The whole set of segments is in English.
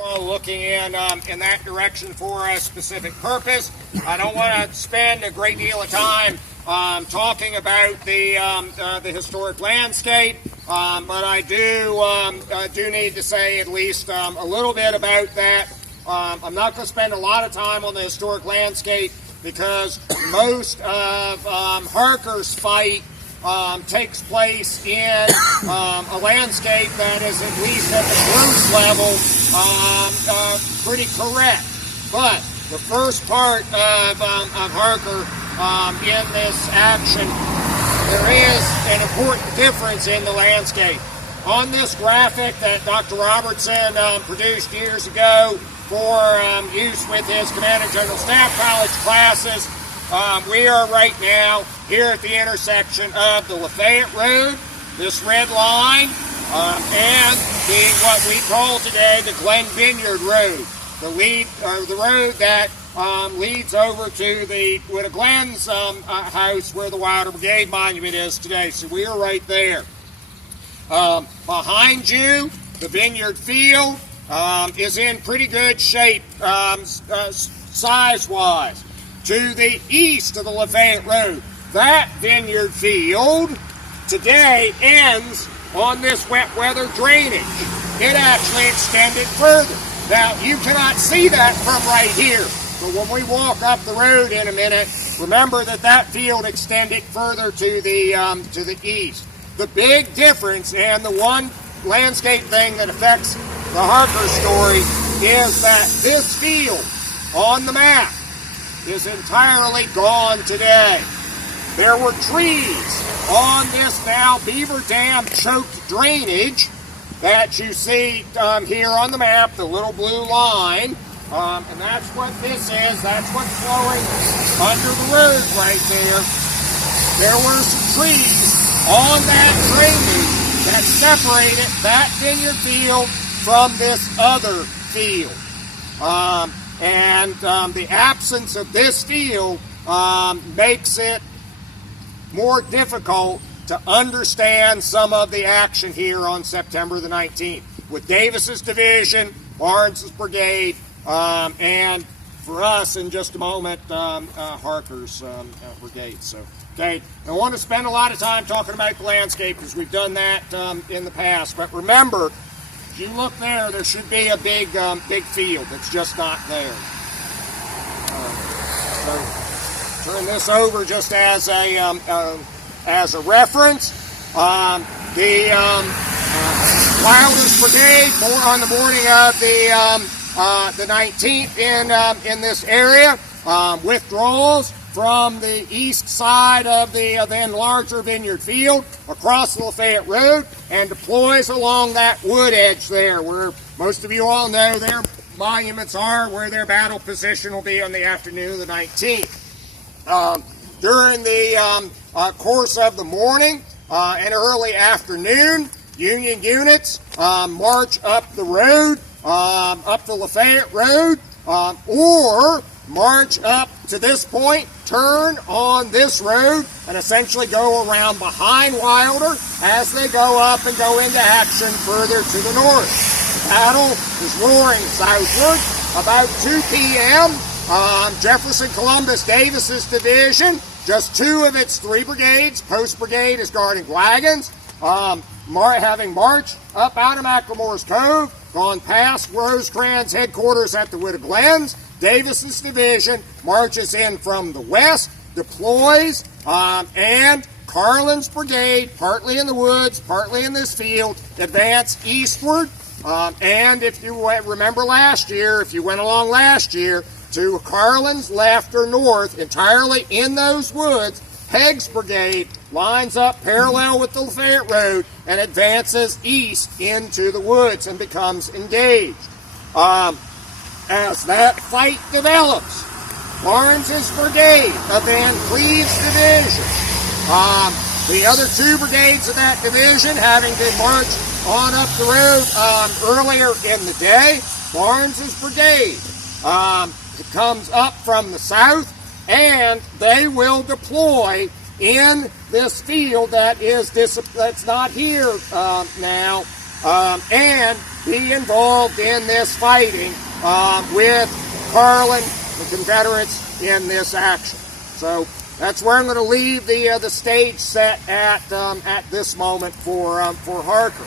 Looking in that direction for a specific purpose. I don't want to spend a great deal of time talking about the historic landscape, but I do need to say at least a little bit about that. I'm not going to spend a lot of time on the historic landscape because most of Harker's fight takes place in a landscape that is at least at the gross level pretty correct. But the first part of Harker in this action, there is an important difference in the landscape. On this graphic that Dr. Robertson produced years ago for use with his Command and General Staff College classes, we are right now here at the intersection of the Lafayette Road, this red line, and what we call today the Glen Vineyard Road, the road that leads over to the Widow Glen's house where the Wilder Brigade Monument is today. So we are right there. Behind you, the Vineyard Field is in pretty good shape size-wise. To the east of the Lafayette Road, that Vineyard Field today ends on this wet weather drainage. It actually extended further. Now, you cannot see that from right here, but when we walk up the road in a minute, remember that field extended further to the east. The big difference, and the one landscape thing that affects the Harker story, is that this field on the map is entirely gone today. There were trees on this now Beaver Dam choked drainage that you see here on the map, the little blue line, and that's what this is. That's what's flowing under the road right there. There were some trees on that drainage that separated that vineyard field from this other field. And the absence of this field makes it more difficult to understand some of the action here on September the 19th with Davis's division, Barnes's brigade, and for us in just a moment, Harker's brigade. So, okay, I don't want to spend a lot of time talking about the landscape because we've done that in the past. But remember, if you look there, there should be a big field that's just not there. So turn this over just as a reference. The Wilder's brigade on the morning of the 19th in this area withdraws from the east side of the then larger Vineyard Field across the Lafayette Road and deploys along that wood edge there where most of you all know their monuments are, where their battle position will be on the afternoon of the 19th. During the course of the morning and early afternoon, Union units march up the road, up the Lafayette Road, or march up to this point, turn on this road, and essentially go around behind Wilder as they go up and go into action further to the north. Battle is roaring southward. About 2 p.m., Jefferson Columbus Davis's division, just 2 of its 3 brigades, Post Brigade is guarding wagons, having marched up out of McLemore's Cove, gone past Rosecrans' headquarters at the Widow Glen's. Davis's division marches in from the west, deploys, and Carlin's brigade, partly in the woods, partly in this field, advance eastward. And if you remember last year, if you went along last year, to Carlin's left or north, entirely in those woods, Pegg's brigade lines up parallel with the Lafayette Road and advances east into the woods and becomes engaged. As that fight develops, Barnes's brigade of Van Cleve's division, the other 2 brigades of that division having been marched on up the road earlier in the day, Barnes's brigade comes up from the south, and they will deploy in this field that's not here now, and be involved in this fighting with Carlin, the Confederates, in this action. So that's where I'm going to leave the stage set at this moment for Harker.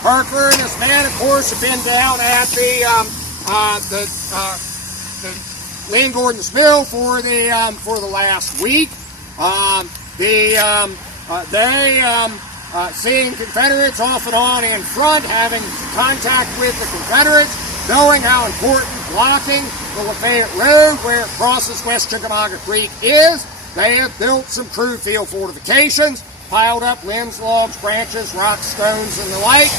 Harker and his men, of course, have been down at the Lee and Gordon's Mill for the last week. Seeing Confederates off and on in front, having contact with the Confederates, knowing how important blocking the Lafayette Road, where it crosses West Chickamauga Creek, is. They have built some crude field fortifications, piled up limbs, logs, branches, rocks, stones, and the like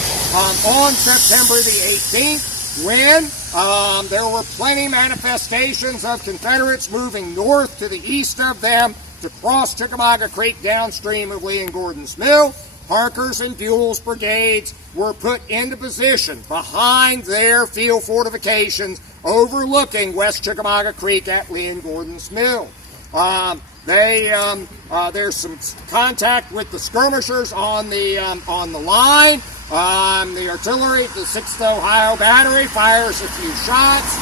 on September the 18th, when there were plenty manifestations of Confederates moving north to the east of them to cross Chickamauga Creek downstream of Lee and Gordon's Mill. Harker's and Buell's brigades were put into position behind their field fortifications overlooking West Chickamauga Creek at Lee and Gordon's Mill. There's some contact with the skirmishers on the line. The artillery, the 6th Ohio Battery, fires a few shots.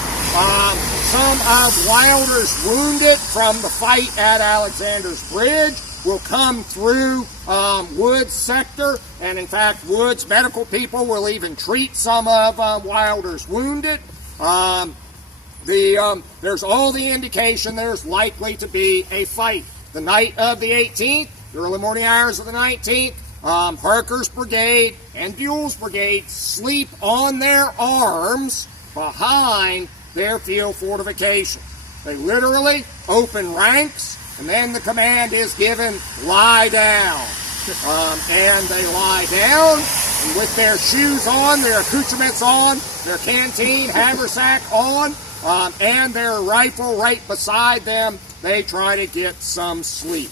Some of Wilder's wounded from the fight at Alexander's Bridge will come through Wood's sector, and in fact, Wood's medical people will even treat some of Wilder's wounded. There's all the indication there's likely to be a fight. The night of the 18th, the early morning hours of the 19th, Harker's brigade and Buell's brigade sleep on their arms behind their field fortification. They literally open ranks, and then the command is given, lie down. And they lie down, and with their shoes on, their accoutrements on, their canteen, haversack on, and their rifle right beside them, they try to get some sleep.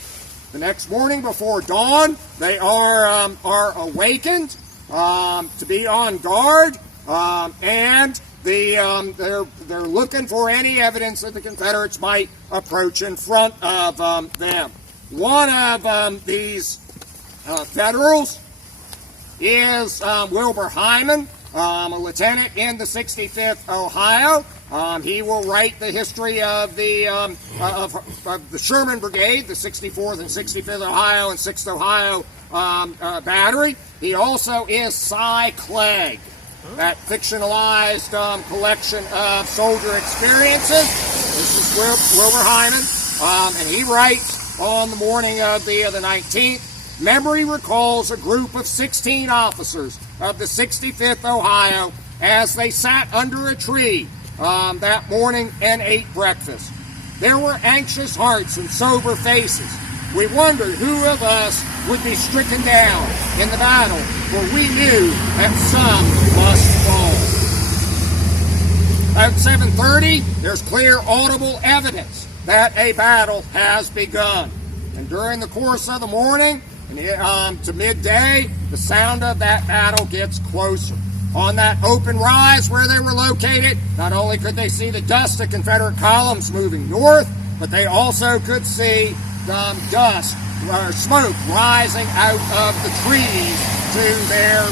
The next morning before dawn, they are awakened to be on guard, and they're looking for any evidence that the Confederates might approach in front of them. One of these Federals is Wilbur Hyman, a lieutenant in the 65th Ohio. He will write the history of the Sherman Brigade, the 64th and 65th Ohio and 6th Ohio Battery. He also is Cy Clegg, that fictionalized collection of soldier experiences. This is Wilbur Hyman, and he writes on the morning of the 19th, memory recalls a group of 16 officers of the 65th Ohio as they sat under a tree that morning and ate breakfast. There were anxious hearts and sober faces. We wondered who of us would be stricken down in the battle, for we knew that some must fall. At 7:30, there's clear audible evidence that a battle has begun. And during the course of the morning to midday, the sound of that battle gets closer. On that open rise where they were located, not only could they see the dust of Confederate columns moving north, but they also could see dust or smoke rising out of the trees to their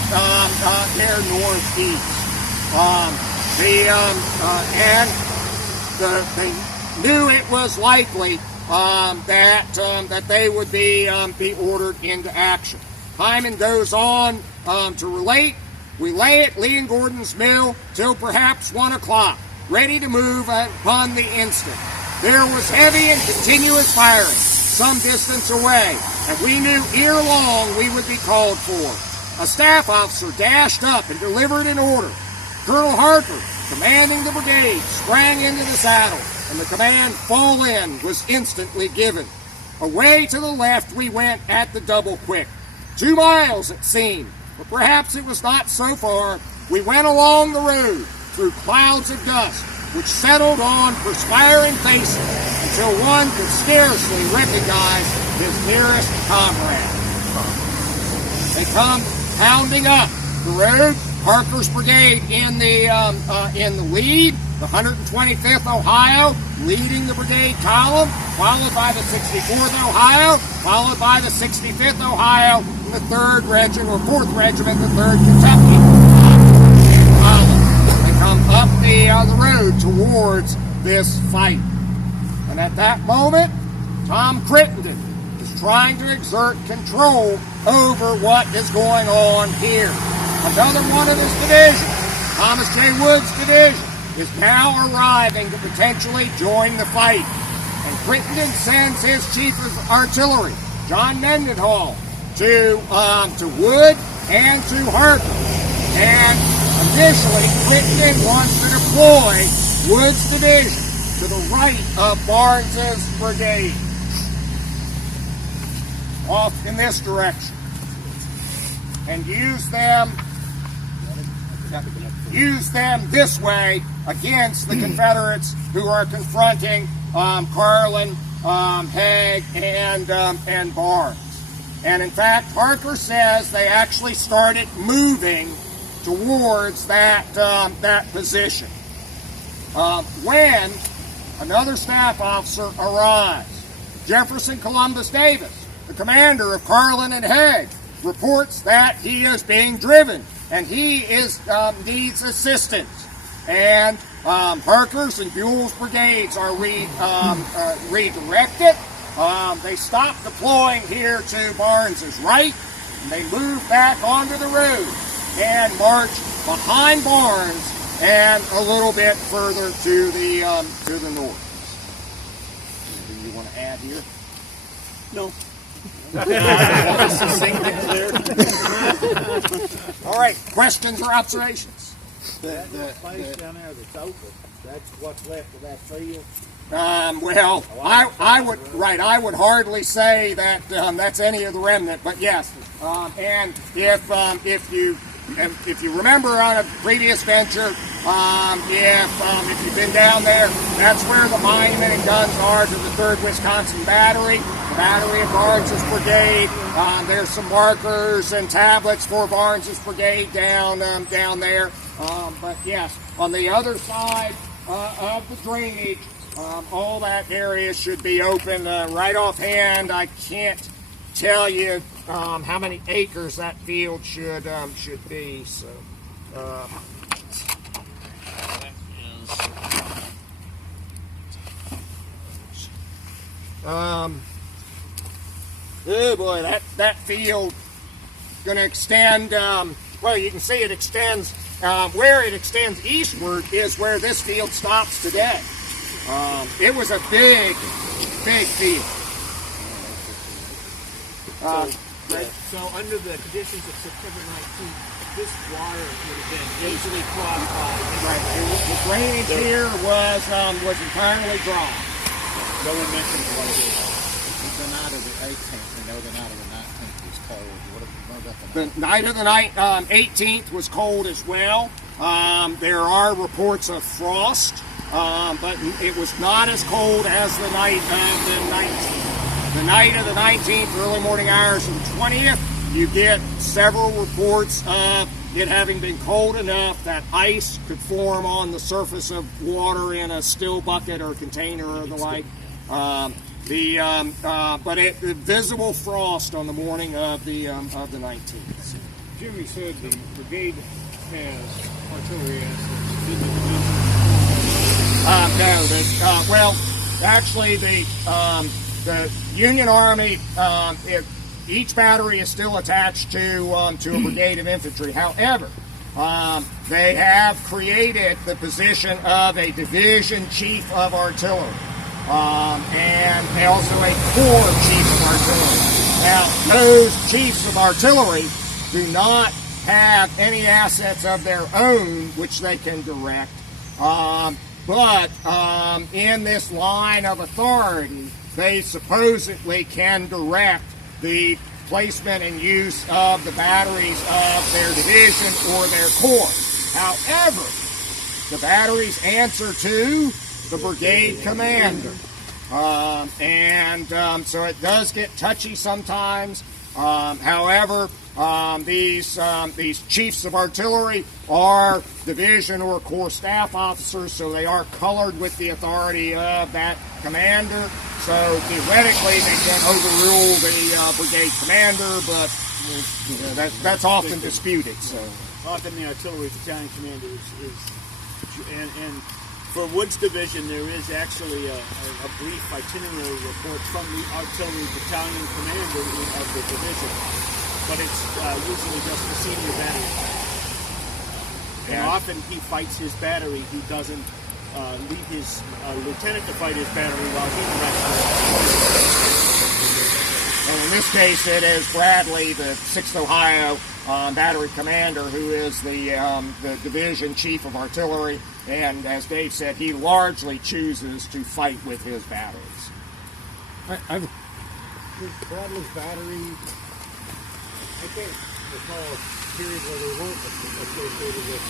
northeast. They knew it was likely that they would be ordered into action. Hyman goes on to relate, we lay at Lee and Gordon's Mill till perhaps 1 o'clock, ready to move upon the instant. There was heavy and continuous firing some distance away, and we knew ere long we would be called for. A staff officer dashed up and delivered an order. Colonel Harker, commanding the brigade, sprang into the saddle, and the command, fall in, was instantly given. Away to the left we went at the double quick. 2 miles it seemed, but perhaps it was not so far. We went along the road through clouds of dust, which settled on perspiring faces until one could scarcely recognize his nearest comrade. They come pounding up the road. Harker's brigade in the lead, the 125th Ohio leading the brigade column, followed by the 64th Ohio, followed by the 65th Ohio, the 3rd Regiment, or 4th Regiment, the 3rd Kentucky. They come up the road towards this fight. And at that moment, Tom Crittenden is trying to exert control over what is going on here. Another one of his division, Thomas J. Wood's division, is now arriving to potentially join the fight. And Crittenden sends his chief of artillery, John Mendenhall, to Wood and to Harper. And initially, Crittenden wants to deploy Wood's division to the right of Barnes's brigade, off in this direction, and use them this way against the Confederates who are confronting Carlin, Haig, and Barnes. And in fact, Parker says they actually started moving towards that position when another staff officer arrives. Jefferson Columbus Davis, the commander of Carlin and Haig, reports that he is being driven and he needs assistance. And Parker's and Buell's brigades are redirected. They stop deploying here to Barnes's right, and they move back onto the road and march behind Barnes and a little bit further to the north. Anything you want to add here? No. All right. Questions or observations? That place down there that's open, that's what's left of that field. Well, I would hardly say that that's any of the remnant, but yes. And if you remember on a previous venture, if you've been down there, that's where the monument and guns are to the 3rd Wisconsin Battery, the battery of Barnes's brigade. There's some markers and tablets for Barnes's brigade down there. But yes, on the other side of the drainage, all that area should be open. Right offhand, I can't tell you how many acres that field should be. So that is oh boy, that field going to extend. Well, you can see it extends. Where it extends eastward is where this field stops today. It was a big field. So under the conditions of September 19th, this water would have been easily crossed by. Right. The drainage here was entirely dry. No one mentioned what it is. The night of the 18th. We know the night of the 19th was cold. What about the night of the 18th was cold as well. There are reports of frost, but it was not as cold as the night of the 19th. The night of the 19th, early morning hours of the 20th, you get several reports of it having been cold enough that ice could form on the surface of water in a still bucket or container or the like. But visible frost on the morning of the 19th. Jimmy said the brigade has artillery assets. Well, actually, the Union Army, each battery is still attached to a brigade of infantry. However, they have created the position of a division chief of artillery, and also a corps chief of artillery. Now, those chiefs of artillery do not have any assets of their own which they can direct, but in this line of authority, they supposedly can direct the placement and use of the batteries of their division or their corps. However, the batteries answer to the brigade commander. So it does get touchy sometimes. However, these chiefs of artillery are division or corps staff officers, so they are colored with the authority of that commander. So theoretically, they can overrule the brigade commander, but that's often disputed. So Often the artillery battalion commander is and for Wood's division, there is actually a brief itinerary report from the artillery battalion commander of the division, but it's usually just the senior battery. And often he fights his battery. He doesn't leave his lieutenant to fight his battery while he directs. And in this case, it is Bradley, the 6th Ohio battery commander, who is the division chief of artillery. And as Dave said, he largely chooses to fight with his batteries. Is Bradley's battery, I can't recall a period where they weren't associated with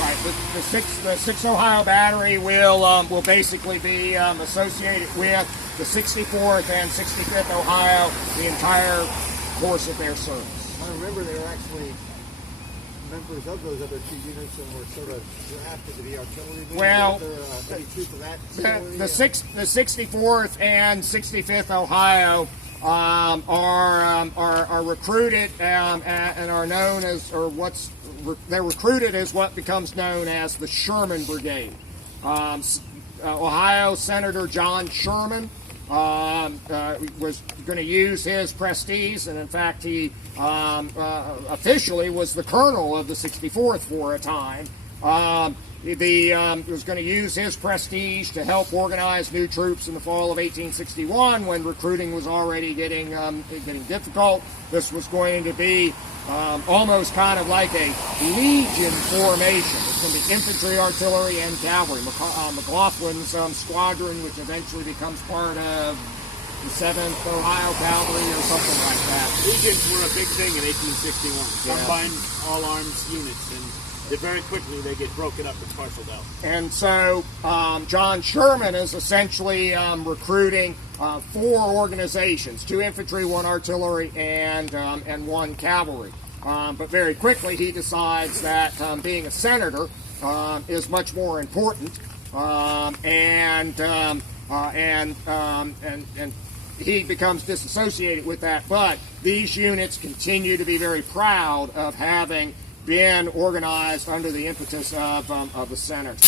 Right, the 6th Ohio battery will basically be associated with the 64th and 65th Ohio the entire course of their service. I remember they were actually members of those other two units and were sort of drafted to be artillery. Well, any truth to that the 64th and 65th Ohio are recruited and are known as, they're recruited as what becomes known as the Sherman Brigade. Ohio Senator John Sherman was going to use his prestige, and in fact he officially was the colonel of the 64th for a time. He was going to use his prestige to help organize new troops in the fall of 1861 when recruiting was already getting difficult. This was going to be almost kind of like a legion formation. It's going to be infantry, artillery, and cavalry. McLaughlin's squadron, which eventually becomes part of the 7th Ohio Cavalry or something like that. Legions were a big thing in 1861. Yeah. Combined all arms units, and very quickly they get broken up and parceled out. And so John Sherman is essentially recruiting 4 organizations: 2 infantry, 1 artillery, and 1 cavalry. But very quickly he decides that being a senator is much more important, and he becomes disassociated with that. But these units continue to be very proud of having been organized under the impetus of the Senate.